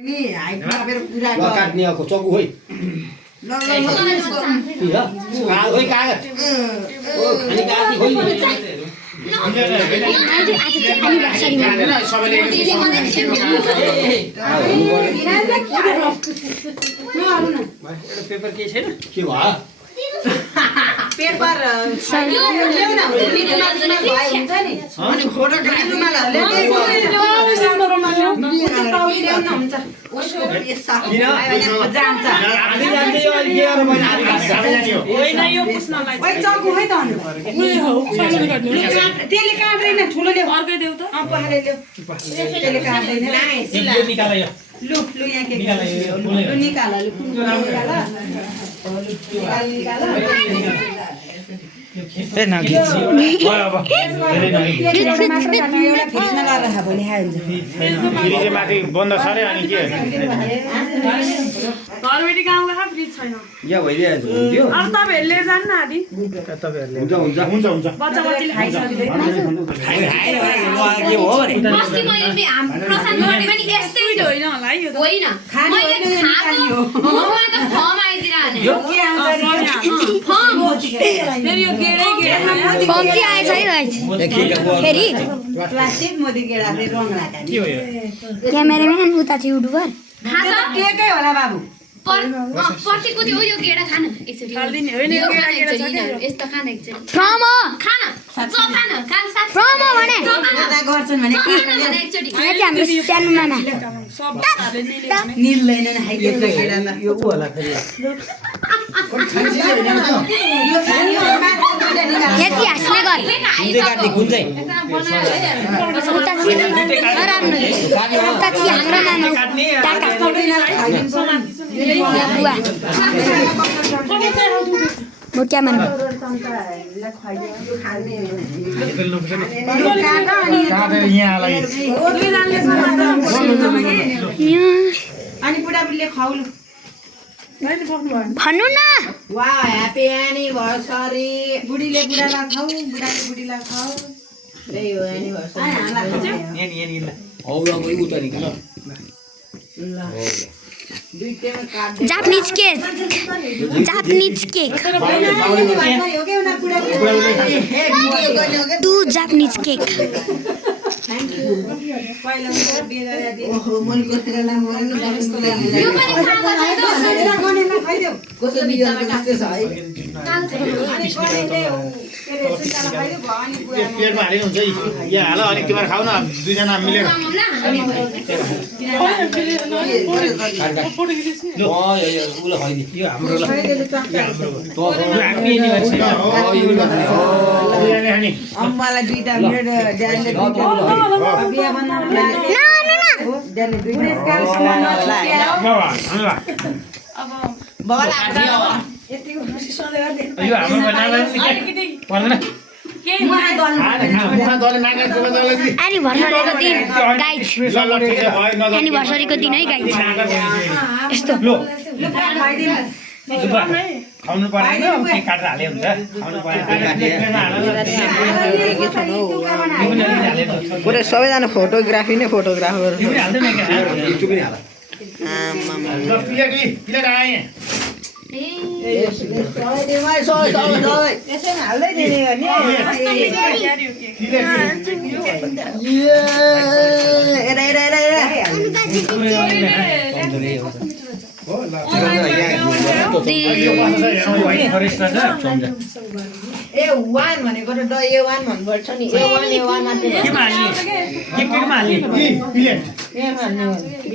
काट्ने चक्कु खोइ पेपर के छैन के भयो पेपर माथि बन्द छ रे अनि के घरबेटी गाउँको खा फ्रिज छैन यहाँ भइरहेछ हुन्थ्यो अब तपाईहरुले जान्न आदि हुन्छ हुन्छ हुन्छ हुन्छ बच्चा बच्चीले खाइसक्दैन के हो रे अस्ति मैले प्रसाद गर्ने पनि यस्तै होइन होला है यो त होइन मैले खाएको मुखमा त फम आइदिराने यो के आउँछ फम फेरि यो गेडै गेडा खायो फर्म चाहिँ आएछ है गाइस फेरि प्लास्टिक मोदी गेडा फेरि रङ राख्ने के हो यो क्यामेराम्यान उता चाहिँ युट्युबर केकै होला बाबु पर्टिको त्यो यो गेडा खान एकचोटी खाल्दिने होइन यो गेडा गेडा छ के यस्तो खान एकचोटी फ्रम हो खान चपान खान साथ फ्रम हो भने गर्दा गर्छन् भने के एकचोटी यहाँ चाहिँ हाम्रो सानो मामा सब भाले निले भने निल्दैन हाइके गेडा त यो उ होला फेरि यो खानीहरुमा यहाँ चाहिँ हाँस्ने गर कुन चाहिँ उता चाहिँ नराम्रो उता चाहिँ हाम्रो नाना काका यहाँ बुवा म क्यामेरा अनि बुढाबुढीले खुवाउनु भन्नु न वा ह्यापी एनिभर्सरी बुढीले बुढालाई खाऊ बुढाले बुढीलाई खाऊ त्यही हो एनिभर्सरी दुईटैमा काट्दै जापानिज केक जापानिज केक हो के उना बुढाबुढी two Japanese cake thank you पहिला उनीहरु बिहे गरेर दिए ओहो मनको तिरला मर्नु जस्तो लाग्यो यो पनि खाएको छ त खानेला गनेला खाइदेऊ कसो बियो कस्तो छ है अनि गनेले हो के रे सुन्तला खाइदेऊ भवानी बुढा प्लेटमा हालिनु हुन्छ यहाँ हाल अनि तिमीहरु खाऊ न दुईजना मिलेर उले खाइदि यो हाम्रो ल खाइदेऊ चक्का हामी नि अम्मालाई दुईटा मेरो ड्याडले दुईटा बिहे बनाउनलाई हो ड्याडले दुईटा पुरस्कार सम्मान छुट्यायो अब बला यतिको खुसी सधैँ गर्दै यो हाम्रो नामले अलिकति पर्दैन केही मलाई गर्नु मुखमा दले नाङ्गा जुमा दले दि एनिभर्सरीको दिन गाइस ल ल ठीक छ भयो न एनिभर्सरीको दिन है गाइस यस्तो लो लु खाइदिनु खाउनु पर्दैन के काटेर हाले हुन्छ खाउनु पर्दैन पुरै सबैजना फोटोग्राफी नै फोटोग्राफर युट्युब नि हाल प्लेट आए यसैमा हाल्दै दिने हो नि A1 भनेको त A1 भन्नुपर्छ नि A1 मात्रै के हाल्ने के हाल्ने प्लेट